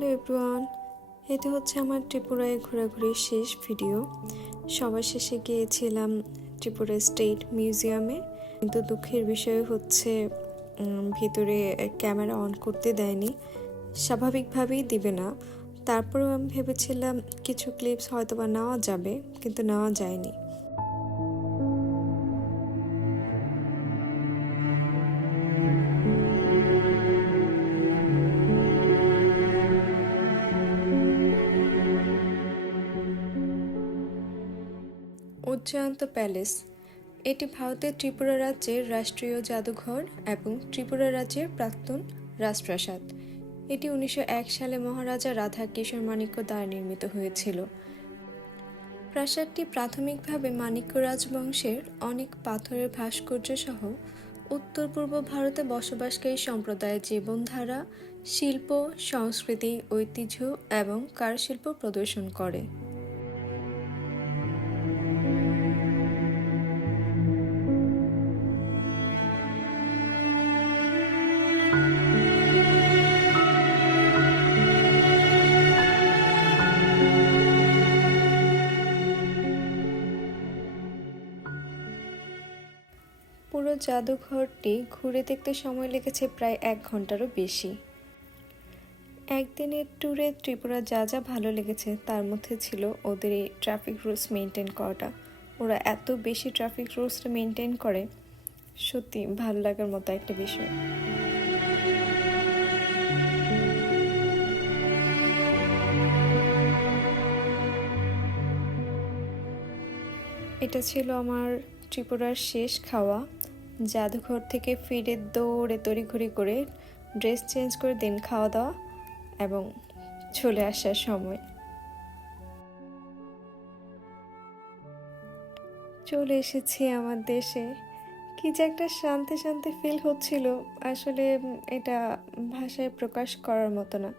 Hello everyone, এটা হচ্ছে আমার ত্রিপুরায় ঘোরাঘুরির শেষ ভিডিও। সবার শেষে গিয়েছিলাম ত্রিপুরা স্টেট মিউজিয়ামে, কিন্তু দুঃখের বিষয় হচ্ছে ভিতরে ক্যামেরা অন করতে দেয়নি। স্বাভাবিকভাবেই দিবে না। তারপরেও আমি ভেবেছিলাম কিছু ক্লিপস হয়তো বা নেওয়া যাবে, কিন্তু নেওয়া যায়নি। উজ্জয়ন্ত প্যালেস এটি ভারতের ত্রিপুরা রাজ্যের রাষ্ট্রীয় জাদুঘর এবং ত্রিপুরা রাজ্যের প্রাক্তন রাজপ্রাসাদ। এটি 1901 সালে মহারাজা রাধা কিশোর মাণিক্য দ্বারা নির্মিত হয়েছিল। প্রাসাদটি প্রাথমিকভাবে মাণিক্য রাজবংশের অনেক পাথরের ভাস্কর্য সহ উত্তর পূর্ব ভারতে বসবাসকারী সম্প্রদায়ের জীবনধারা, শিল্প, সংস্কৃতি, ঐতিহ্য এবং কারুশিল্প প্রদর্শন করে। পুরো জাদুঘরটি ঘুরে দেখতে সময় লেগেছে প্রায় 1 ঘন্টারও বেশি। একদিনের ট্যুরে ত্রিপুরা যা যা ভালো লেগেছে তার মধ্যে ছিল ওদের এই ট্রাফিক রুলস মেনটেন করাটা। ওরা এত বেশি ট্রাফিক রুলসটা মেনটেন করে, সত্যি ভালো লাগার মতো একটা বিষয়। এটা ছিল আমার ত্রিপুরার শেষ খাওয়া। জাদুঘর থেকে ফিরে দৌড়ে তড়িঘড়ি করে ড্রেস চেঞ্জ করে দিন খাওয়া দাওয়া এবং চলে আসার সময়। চলে এসেছি আমার দেশে। কি যে একটা শান্তি শান্তি ফিল হচ্ছিল, আসলে এটা ভাষায় প্রকাশ করার মতো না।